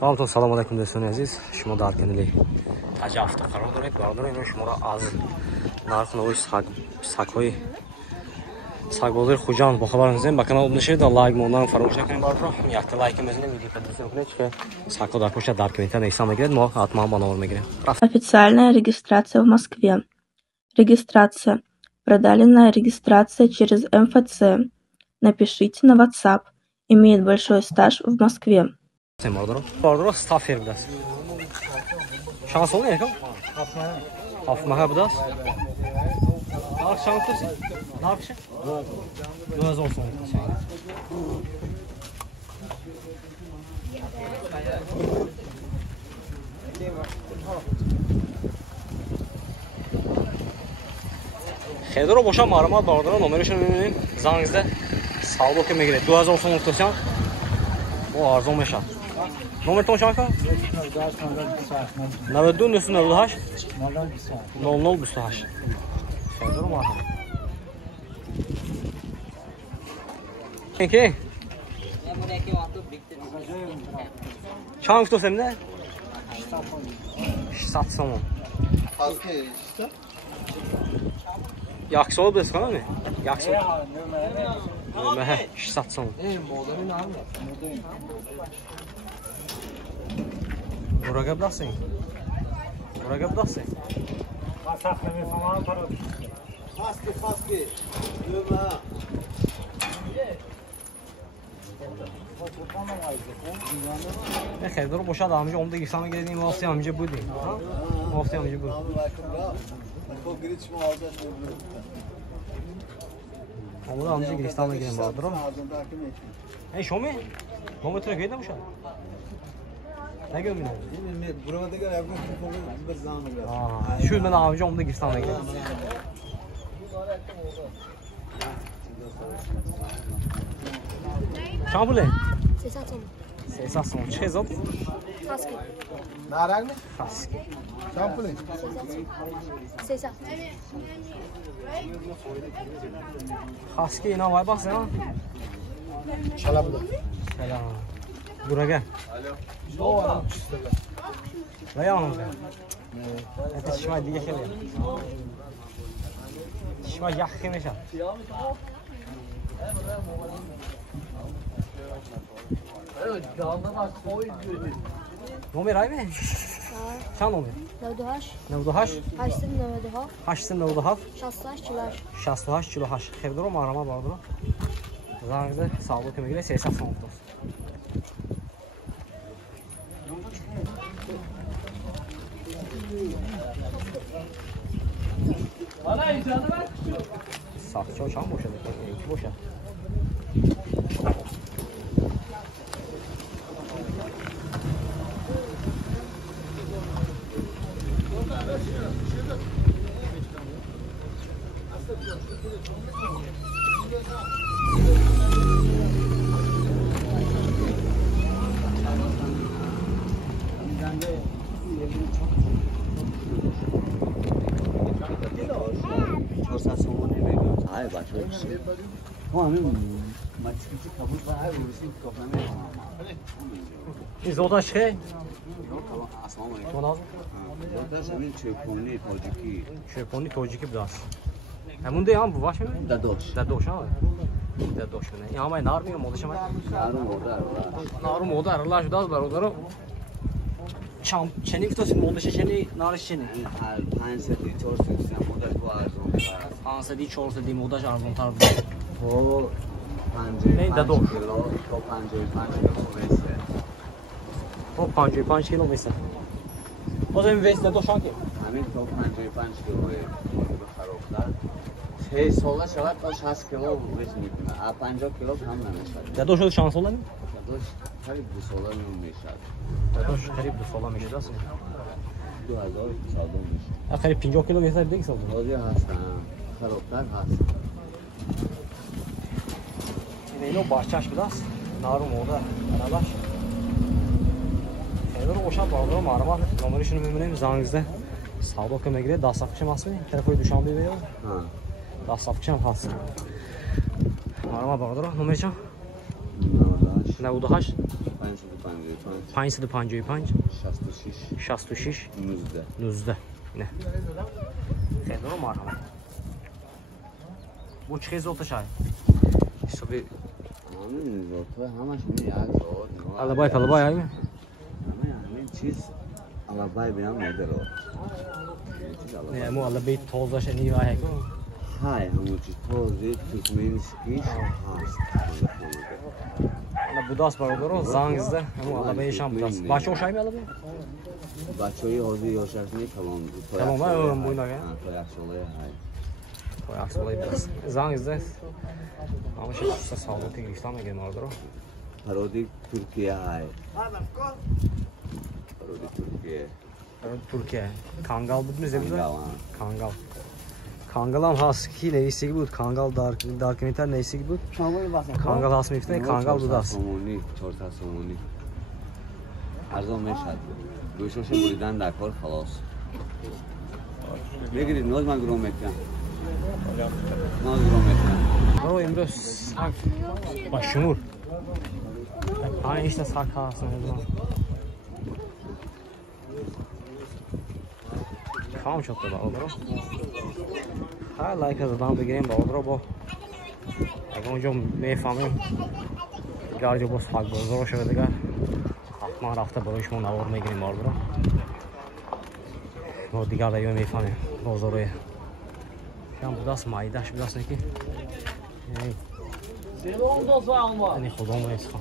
Салом алейкум дӯстони азиз, шумо дар канали Таҷа авто қарор доред. Бардорем шуморо аз нархи навои сагҳои сагбозии Хуҷанд бохабар мезанем. Ба канал обунда шавед, лайк мондан фаромӯш накунед. Бардор якта лайк мезанем, видео подписка кунед, ки сагҳо дар кӯча дар комментар нависан мегирад, мо ҳатман ба номер мегирем. Официальная регистрация в Москве. Регистрация. Продалена регистрация через МФЦ. Напишите на WhatsApp. Имеет большой стаж в Москве. Бардор стафер будаст. Шанс ол некам? Ҳафтмаҳа будаст. Нарх чанд куси? Нарх чи? 2000 сом. Хедро боша маълумот бардора номерашон мебинем. Зангизда савдо ки мегиред 2000 сом муфтосиям. Бо арзон мешад. Номертон чанд ка? 92 998 0028. Хедро маълумот. Окей. Чанд муфтосем не? 600 сом. Yaxşı olub desən mi? Yaxşı. Məhə 600 som. Buraga bıraxsın. Buraga bıraxsın. Faski. Ne xeyr, boşa da amca onu da girsam geleyim, mafya amca bu deyim. Ha? Mafya amca bu. Ama da amca Gülistan'a gelin vardır o. Hey şomi? Mometre gayda mı şu an? Ne görmüyor? Burada da gel evde bir zaman oluyor. Şu ben amca onu da Gülistan'a gelin. Çabuk le. 600 som. Çe zot? Faski. Narag mı? Faski. Çabuk le. 600. Faski ina vay bak sen. Selam. Selam. Buraya gel. Alo. Vay anam sen. Ete şişma diye gel. Şişma yakı meşa. Nomer ay mı? Çan nomer? 98 897 68 kilo haş. Xevdoro mağarama bağlıdır. Zangizde sağlık köməklə 80 som tutur. Saxça uçan boşadır. İki boşa. Hayır bak şöyle bir şey. Bu anın maçıkçı kabul var. Her uğraşın toplamaya İzoda şey? Yok ama asmam var. Ona lazım. Burada senin çöpünü tociki. Çöpünü tociki biraz. Hemen de yan bu var mı? Dadoş. Dadoş ha. Dadoş ne? Ya ama nar mı moduşa mı? Narım orada arılar şu da var onları. Çam çenik tutasın moduşa çeni nar çeni. Her panseti çorsuzdan model bu arzon. Panseti çorsuzdan modaj arzon tarzı. O pancı. Ne dadoş? O pancı 5 kilo mesela. O pancı 5 kilo mesela. O zaman vest dadoş hangi? Hamil o pancı 5 kilo xarobtar. 6 sola şalat o 60 kilo vest میکنه. 50 kilo کم نمیشه. Dadoş o şans olan mı? Dadoş قریب 2 sola میشه. Dadoş قریب 2 sola میشه درست. 2000 صادم میشه. قریب 50 kilo yeter değil sanırım. Rozya هستن. خرابتر هست. Yine bahçaş biraz. Narım orada. Beraber. Xeyr oşan bağlı mağarama. Numarasını bilmem zangizde. Savdo köməklə dasaqçım asmı? Telefoy düşandı və yox? Ha. Dasaqçım hası. Marama bağdır. Numarı çan? 98 98 555 66 66 19 19 نه خیلی رو مرحبا bu چه زوت شای حسابی همین زوت همش می یک الابای همین چیز الابای بیام نداره نه مو الابای توزش نیوه که های همون چیز توزی ترکمنسکیش هست نه بوداس برادر زنگزده همون الابایش هم بوداس بچه شای می الابای بچه‌ای حاضر یاشرس می tamam ben bu ne ya Toyakçılığı hay Toyakçılığı biraz zangizde ama şey usta sağlıklı girişten mi gelme orada Parodi Türkiye hay Parodi Türkiye Kangal budunuz ya burada Kangal Kangalan haski neyse gibi bu Kangal darkmeter neyse gibi bu Kangal has mifte Kangal budas Somoni çorta somoni Arzon meşad گوشوش بریدن در کار خلاص بگیرید ناز من گروه میکنم ناز گروه میکنم برو امروز ساک با شمور این ایشت ساک هست کام شد برو برو هر لایک از ادام بگیریم برو با اگه اونجا میفهمیم گارجو با ساک بزرگ شده دیگر ما رفته برایش ما نوار میگیریم بار برو ما دیگر دیگه میفهمیم بازاروی شام بداست مایداش بداست نکی یعنی خدا ما ایسخان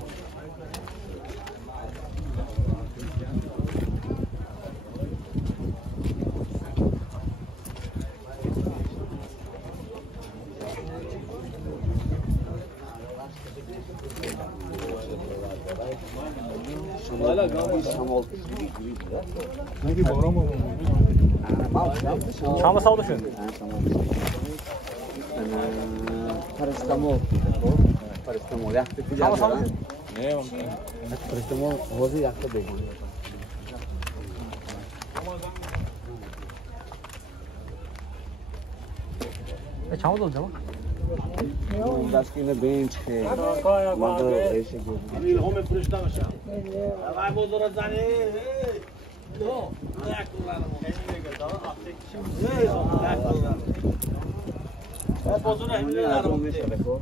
Şam'a sağ olun. Paracetamol. Paracetamol yaktı. Şam'a sağ olun. Ne? Paracetamol hozu yaktı benim. Çam'a dolacak mı? Das ki ne bench है मगर ऐसे को अभी होमे पुरस्कार में शाम भाई वो जरा जाने लो एक लाना है करता आप से ए पोजो ना हमने ना में चले को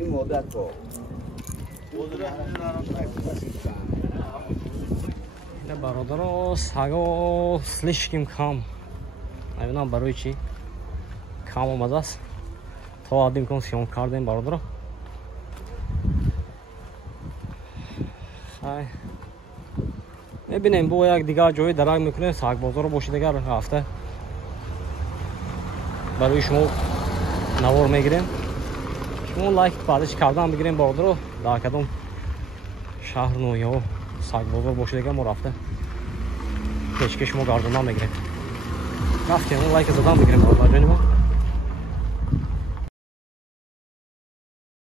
इन मोदा को पोजो ना हमने نه برادر سگا слишком کم نمیدونم برای چی کم اومده است تا حد امکان سیان کردیم برادر میبینیم با یک دیگر جای درنگ میکنیم سگ بازار باشی دیگر هفته برای شما نوار میگیریم شما لایک بعدش کردن بگیریم برادر رو در کدام شهر نو یا سگ بازار باشی دیگر ما رفته هیچ که شما گردن میگیریم رفتیم لایک زدن بگیریم برادر جانی ما